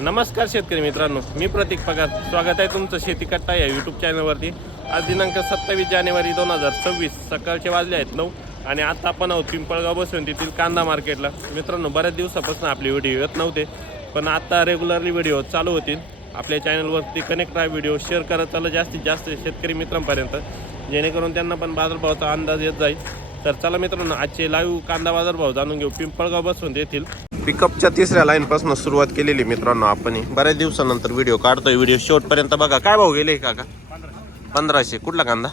नमस्कार शेतकरी मित्रांनो मी प्रतीक पगार. स्वागत आहे तुमचं शेती कट्टा या यूट्यूब चॅनलवरती आज दिनांक सत्तावीस जानेवारी दोन हजार सव्वीस सकाळचे वाजले आहेत नऊ आणि आता आपण आहोत पिंपळगाव बसून तेथील कांदा मार्केटला. मित्रांनो बऱ्याच दिवसापासून आपले व्हिडिओ येत नव्हते पण आता रेग्युलरली व्हिडिओ चालू होतील. आपल्या चॅनलवरती कनेक्ट राहा व्हिडिओ शेअर करत चला जास्तीत जास्त शेतकरी मित्रांपर्यंत जेणेकरून त्यांना पण बाजारभावाचा अंदाज येत जाईल. तर चला मित्रांनो आजचे लाईव्ह कांदा बाजारभाव जाणून घेऊ. पिंपळगाव बसून येथील पिकअपच्या तिसऱ्या लाईनपासून सुरुवात केलेली मित्रांनो आपण बऱ्याच दिवसानंतर व्हिडिओ काढतोय व्हिडिओ शेवटपर्यंत बघा. काय भाव गेले काका? पंधराशे. कुठला कांदा?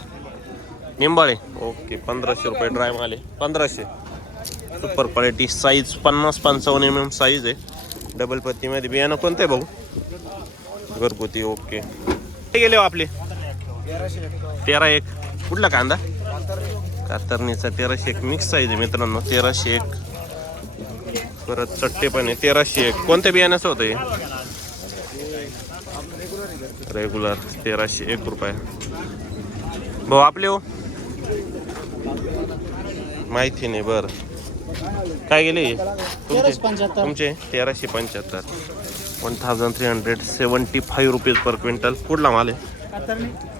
निंबाळे. ओके पंधराशे रुपये ड्रायम आले पंधराशे. सुपर क्वालिटी साईज पन्नास पंचावन्न एम एम साईज आहे. डबल पत्तीमध्ये बियाणं कोणतं आहे भाऊ? घरगुती ओके. ते गेले हो आपले? तेरा एक. कुठला कांदा? कातरणीचा तेराशे एक. मिक्स साईज आहे मित्रांनो तेराशे एक. परत चट्टे पण आहे. तेराशे एक. कोणत्या बियाण्याचं होतं हे? रेग्युलर तेराशे एक रुपये. भाऊ आपले हो? माहिती नाही बरं. काय गेले? तुमचे? तेराशे पंच्याहत्तर. One thousand three hundred seventy five rupees per quintal कुठला माल आहे?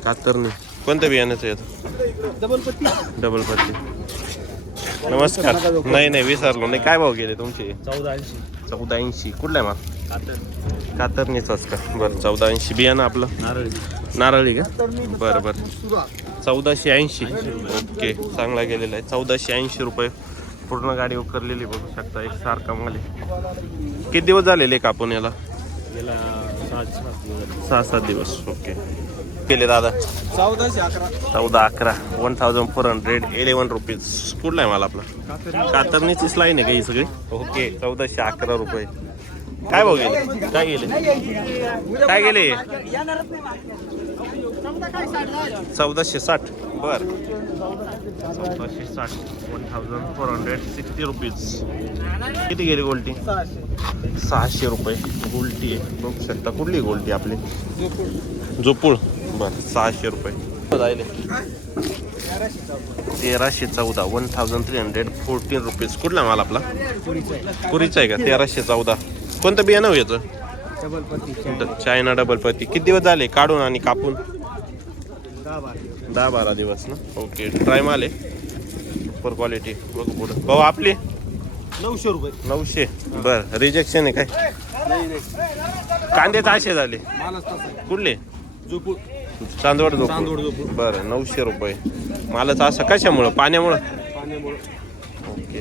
कातरणी. कोणत्या बियाण्याचं येतं डबल पत्ती. डबल पत्ती. नमस्कार. नाही नाही विसरलो नाही. काय भाव गेले तुमचे? चौदा ऐंशी. चौदा ऐंशी. कुठला आहे माल? कातरणीचाच का बरं चौदा ऐंशी. बियाणं आपलं? नारळी. नारळी का? बरं बरं. चौदाशे ऐंशी. ओके चांगला गेलेला आहे. चौदाशे ऐंशी रुपये. पूर्ण गाडी उकरलेली बघू शकता. एक सारखा माल किती दिवस झालेले कापून याला? सहा सात दिवस. ओके. केले दादा? चौदाशे अकरा. चौदा अकरा. One thousand four hundred eleven rupees कुठला आहे मला आपला? कातरणीचीच लाईन आहे का ही सगळी? ओके चौदाशे अकरा रुपये. काय भाऊ गेले? काय गेले? काय गेले? चौदाशे साठ. बर. चौदाशे साठ. One thousand four hundred sixty rupees किती गेली गोल्टी? सहाशे रुपये. गोल्टी आहे. बघू शकता कुठली गोल्टी आपली? जोपूळ बर सहाशे रुपये. जायले तेराशे चौदा one thousand three hundred fourteen rupees कुठला माल आपला? पुरीचा आहे का? तेराशे चौदा. कोणतं बियाणं हो याचं? चायना डबल पत्ती किती दिवस झाले? काढून आणि कापून? दहा बारा दिवस ना? ओके ट्राय माल आहे. सुपर क्वालिटी बघू पुढं. भाऊ आपली? नऊशे रुपये. नऊशे. बर रिजेक्शन आहे काय? कांदे ताशे झाले. कुठले? चांदवड चांदवड. बरं नऊशे रुपये. मालच असं कशामुळं? पाण्यामुळं? ओके.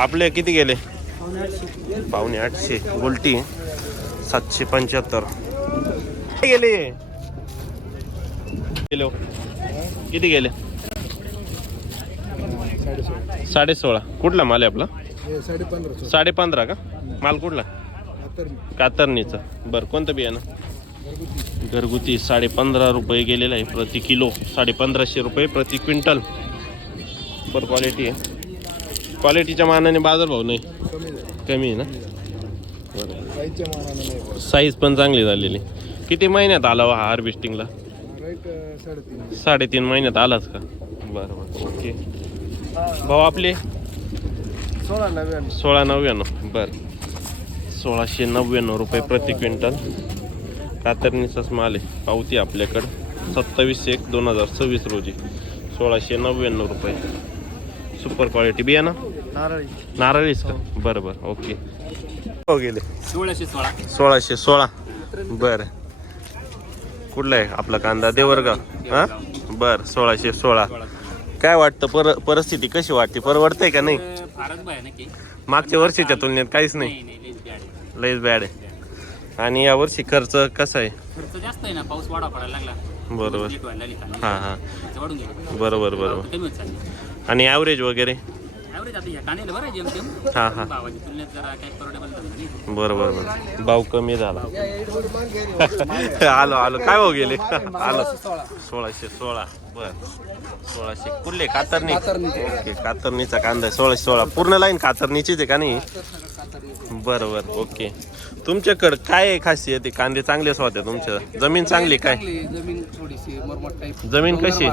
आपले किती गेले? पावणे आठशे. उलटी. सातशे पंच्याहत्तर. गेले? गेले हो. किती गेले? साडे सोळा कुठला माल आहे आपला? साडे पंधरा का? माल कुठला? कातरणीचा. बरं कोणतं बियाणं? घरगुती साडे पंधरा रुपये गेलेलं आहे प्रति किलो. साडे पंधराशे रुपये प्रति क्विंटल. पर क्वालिटी आहे. क्वालिटीच्या मानाने बाजारभाव नाही. कमी आहे ना? बरं साईज पण चांगली झालेली. किती महिन्यात आला हा हार्वेस्टिंगला साडेतीन महिन्यात आलाच का? बरं बरं. ओके भाऊ आपले? सोळा नव्याण्णव. सोळा नव्याण्णव. बरं. सोळाशे नव्याण्णव रुपये प्रति क्विंटल. कातरणीचाच माल आहे पावती आपल्याकडं. सत्तावीस एक दोन हजार सव्वीस रोजी. सोळाशे नव्याण्णव रुपये. सुपर क्वालिटी बियाणं नारळी. नारळीच का बरं बरं ओके. हो गेले. सोळाशे सोळा. सोळाशे सोळा. बरं. कुठला आहे आपला कांदा? देवरगाव. हां? बरं सोळाशे सोळा. काय वाटतं पर परिस्थिती कशी वाटते? परवडते का नाही? मागच्या वर्षीच्या तुलनेत काहीच नाही. लईच बॅड आहे. आणि या वर्षी खर्च कसा आहे? खर्च जास्त आहे ना पाऊस वाढा पडायला लागला. बरोबर. लेट व्हायला लागली कांदे. हां हां. खर्च वाढून गेला. बरोबर बरोबर. कमी होत चालली. आणि ॲव्हरेज वगैरे? ॲव्हरेज आता या कांद्याला बरं आहे जेमतेम हां हां. भावाची तुलनेत जरा काही परवडेबल झालं नाही. बरोबर बरोबर. भाव कमी झाला. आलो आलो. काय भाऊ गेले? आलो. सोळाशे सोळा. बर. सोळाशे. कुठले? कातरणी. ओके कातरणीचा कांदा आहे, सोळाशे सोळा. पूर्ण लाईन कातरणीचीच आहे का नाही? बरं बरं ओके. तुमच्याकडं काय आहे खासियत? आहे कांदे चांगलेच होते तुमच्या जमीन चांगली काय? जमीन थोडीशी मुरमट टाईप. जमीन कशी?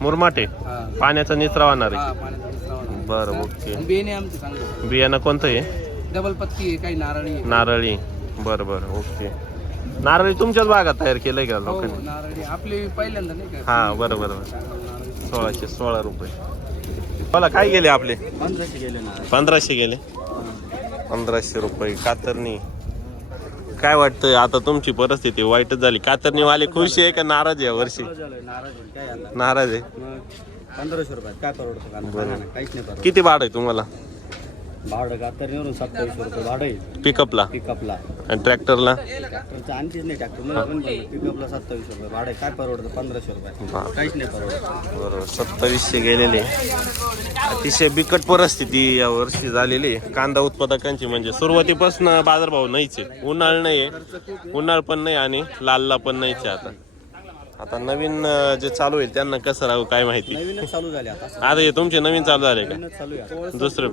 मुरमाट पाण्याचा निचरा होणार आहे. बरं ओके. बेने आमचं चांगलं बियाणं कोणतं आहे? डबल पत्ती आहे काही नारळी आहे. नारळी. बरं बरं ओके. नारळी तुमच्याच बागात तयार केलंय का हो लोकांनी? नारळी आपली पहिल्यांदा नाही का? हा बरं बरं बरं. सोळाशे सोळा रुपये. बोला काय गेले आपले? पंधराशे गेले पंधराशे गेले. पंधराशे रुपये. कातरणी. काय वाटतंय आता तुमची परिस्थिती? वाईटच झाली. कातरणीवाले खुश आहे का नाराज आहे वर्षी? नाराज काय आला नाराज आहे पंधराशे रुपयात काय परवडतं का? बरं. काहीच नाही परवडत. किती भाड आहे तुम्हाला? भाडं का? तर निवडून सत्तावीसशे रुपये भाडं आहे. पिकअपला पिकअपला आणि ट्रॅक्टरला ट्रॅक्टरचं आणखीच नाही ट्रॅक्टर पण पिकअपला सत्तावीसशे रुपये भाडं आहे. काय परवडतं? पंधराशे रुपये. काहीच नाही परवडत. बरोबर. सत्तावीसशे गेलेले. अतिशय बिकट परिस्थिती या वर्षी झालेली आहे. कांदा उत्पादकांची म्हणजे सुरुवातीपासून बाजारभाव नाहीच आहे उन्हाळ नाही आहे उन्हाळ पण नाही आणि लालला पण नाहीच आहे आता. आता नवीन अं, जे चालू आहे त्यांना कसं राहू काय माहिती? नवीनच चालू झाले आता आता हे तुमचे नवीन चालू झाले का? नवीनच चालू आहे दुसरं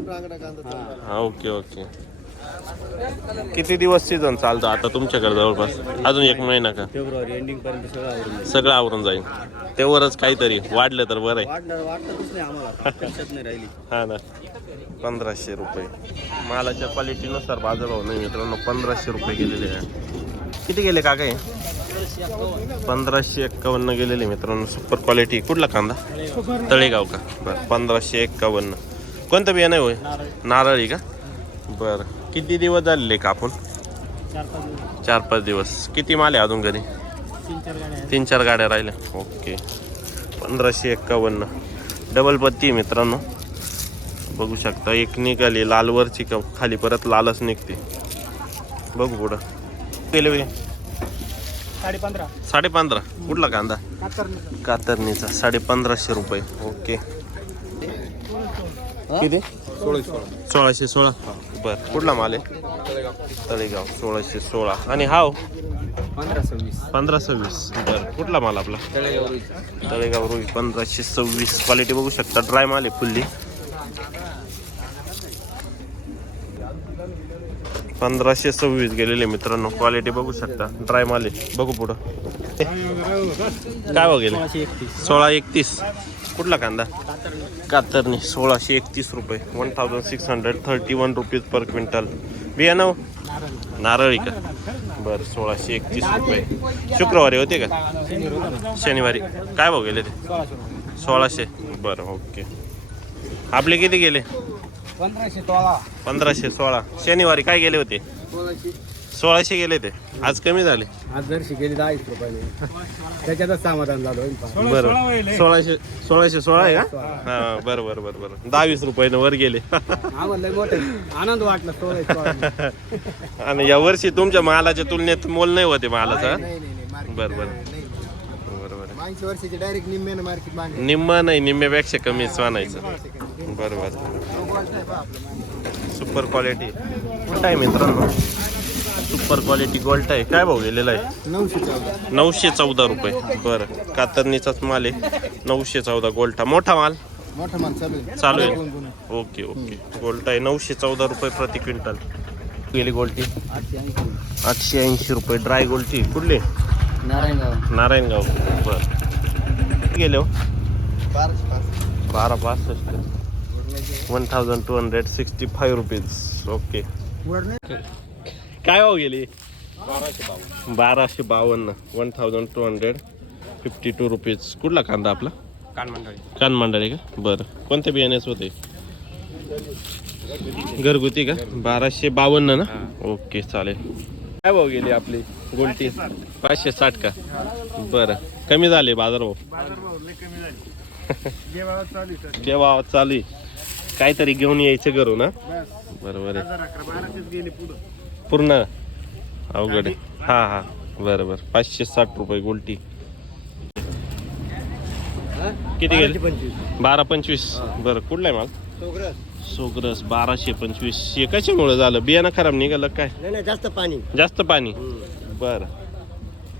हा ओके ओके. किती दिवस सीझन चालतं आता तुमच्याकडे जवळपास? अजून एक महिना का? फेब्रुवारी एंडिंग पर्यंत सगळं आवडून जाईल. सगळं आवरून जाईल. तेवढंच काहीतरी वाढलं तर बरं आहे. वाढणार वाटतच नाही आम्हाला. लक्षात नाही राहिली. हा ना. पंधराशे रुपये. मालाच्या क्वालिटीनुसार बाजारभाव नाही मित्रांनो पंधराशे रुपये गेलेले आहे. किती गेले का काय पंधराशे एक्कावन्न गेलेले मित्रांनो. सुपर क्वालिटी कुठला कांदा? तळेगाव का? बरं पंधराशे एक्कावन्न. कोणतं बियाणं आहे होय? नारळी का? बरं. किती दिवस झालेले कापून? चार पाच दिवस. किती माल आहे अजून घरी? तीन चार गाड्या राहिल्या. ओके पंधराशे एक्कावन्न. डबल पत्ती मित्रांनो. बघू शकता एक निघाली लालवरची का खाली परत लालच निघते. बघू पुढं. गेले बे साडे पंधरा साडे पंधरा कुठला कांदा? कातरणीचा. साडे पंधराशे रुपये. ओके. किती? सोळाशे सोळा. बर. कुठला माल आहे? तळेगाव. सोळाशे सोळा. आणि हाव पंधरा सव्वीस. पंधरा सव्वीस. बर. कुठला माल आपला? तळेगाव रुई पंधराशे सव्वीस. क्वालिटी बघू शकता. ड्राय माल आहे फुल्ली. पंधराशे सव्वीस गेलेले मित्रांनो. क्वालिटी बघू शकता. ड्राय माल आहे. बघू पुढं. काय वगैरे सोळा एकतीस. कुठला कांदा? कातरणी. सोळाशे एकतीस रुपये. One thousand six hundred thirty one rupees per quintal बियाणं? नारळी का? बरं सोळाशे एकतीस रुपये. शुक्रवारी होते का? शनिवारी. काय भाव गेले ते? सोळाशे. बरं ओके. आपले किती गेले? पंधराशे तोळा पंधराशे सोळा. शनिवारी काय गेले होते? सोळाशे. गेले ते आज कमी झाले. आज रुपयाने. त्याच्यातच समाधान झालं बरं. सोळाशे सोळाशे सोळा आहे का? हा बरं बरं बरं बरं. दहावीस रुपयानं वर गेले. आम्हाला मोठं. आनंद वाटला सोळा. आणि या वर्षी तुमच्या मालाच्या तुलनेत मोल नाही होते मालाचा. बरं बरं. बरं बरं मागच्या वर्षीचे डायरेक्ट निम्म्यानं मार्केट मागे निम्म नाही निम्म्यापेक्षा कमीच म्हणायचं बरं बरं सुपर क्वालिटी कुठं आहे मित्रांनो. सुपर क्वालिटी गोल्ट आहे. काय भाव गेलेला आहे? नऊशे चौदा. नऊशे चौदा रुपये. बरं. कातरणीचाच माल आहे. नऊशे चौदा गोल्टा मोठा माल? मोठा माल चालू आहे. चालू आहे. Okay okay. गोल्ट आहे. नऊशे चौदा रुपये प्रति क्विंटल. गेली गोल्टी आठशे ऐंशी. आठशे ऐंशी रुपये. ड्राय गोल्टी कुठले? नारायणगाव. नारायणगाव. बरं. गेले. हो बारा पासष्ट one thousand two hundred sixty five rupees okay काय भाव गेली? बाराशे बावन्न. One thousand two hundred fifty two rupees कुठला कांदा आपला? कान मंडळी का? बरं. कोणत्या बियाण्याच होते? घरगुती का? बाराशे बावन्न ना? ओके चालेल. काय भाव गेली आपली? गोल्टी? पाचशे साठ का? बरं. कमी झाले जेव्हा चालू आहे. काहीतरी घेऊन यायचं करू ना बरोबर आहे. पूर्ण? अवघड आहे. हा हा. बरं बरं पाचशे साठ रुपये गोल्टी. किती गेले? बारा पंचवीस. बरं कुठला आहे माल? सोग्रस. बाराशे पंचवीस. हे कशामुळे झालं? बियाणं खराब निघालं काय? नाही नाही जास्त पाणी. जास्त पाणी. बरं.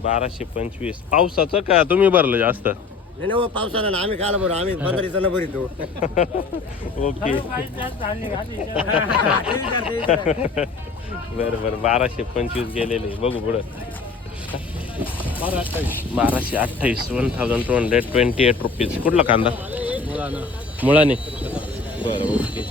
बाराशे पंचवीस. पावसाचं का? तुम्ही भरलं जास्त? नाही ना पावसाला ना आम्ही खायला बरं आम्ही पंधरा भरितो ओके बरं बरं बाराशे पंचवीस गेलेले बघू पुढं बाराशे अठ्ठावीस one thousand two hundred twenty eight rupees कुठला कांदा मुळाने बरं ओके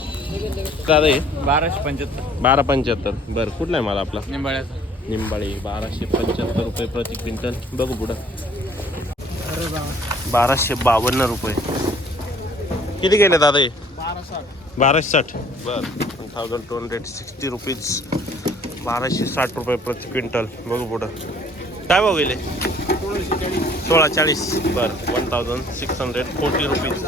दादा बाराशे पंच्याहत्तर बारा पंच्याहत्तर बरं कुठला आहे मला आपला निंबाळ्याचा निंबाळी बाराशे पंच्याहत्तर रुपये प्रति क्विंटल बघू पुढं बाराशे बावन्न रुपये. किती गेले दादा हे? बाराशे साठ. बर. One thousand two hundred sixty rupees बाराशे साठ रुपये प्रति क्विंटल. बघू पुढं. काय भाव गेले? सोळा चाळीस. बरं. One thousand six hundred forty rupees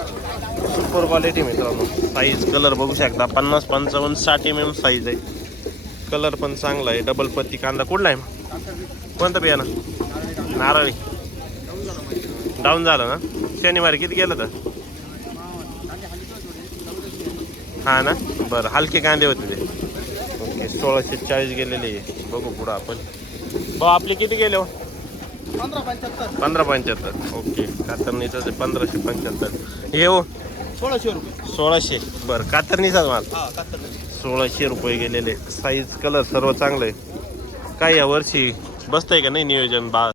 super quality मित्रांनो. साईज कलर बघू शकता. पन्नास पंचावन्न साठ एम एम साईज आहे. कलर पण चांगला आहे. डबल पत्ती कांदा कुठला आहे? कोणतं बियाणं? नारळी. डाऊन झालं ना? शनिवारी किती गेलं तर? हा ना? बरं हलके कांदे होते ते. ओके सोळाशे चाळीस गेलेले. बघू पुढं आपण. भाऊ आपले किती गेले हो? पंधरा पंच्याहत्तर. ओके कातरणीचं आहे पंधराशे पंच्याहत्तर. हे हो? सोळाशे रुपये. सोळाशे. बरं कातरणीचाच माल? सोळाशे रुपये गेलेले. साईज कलर सर्व चांगलं आहे. काय या वर्षी? बसतंय का नाही नियोजन? बा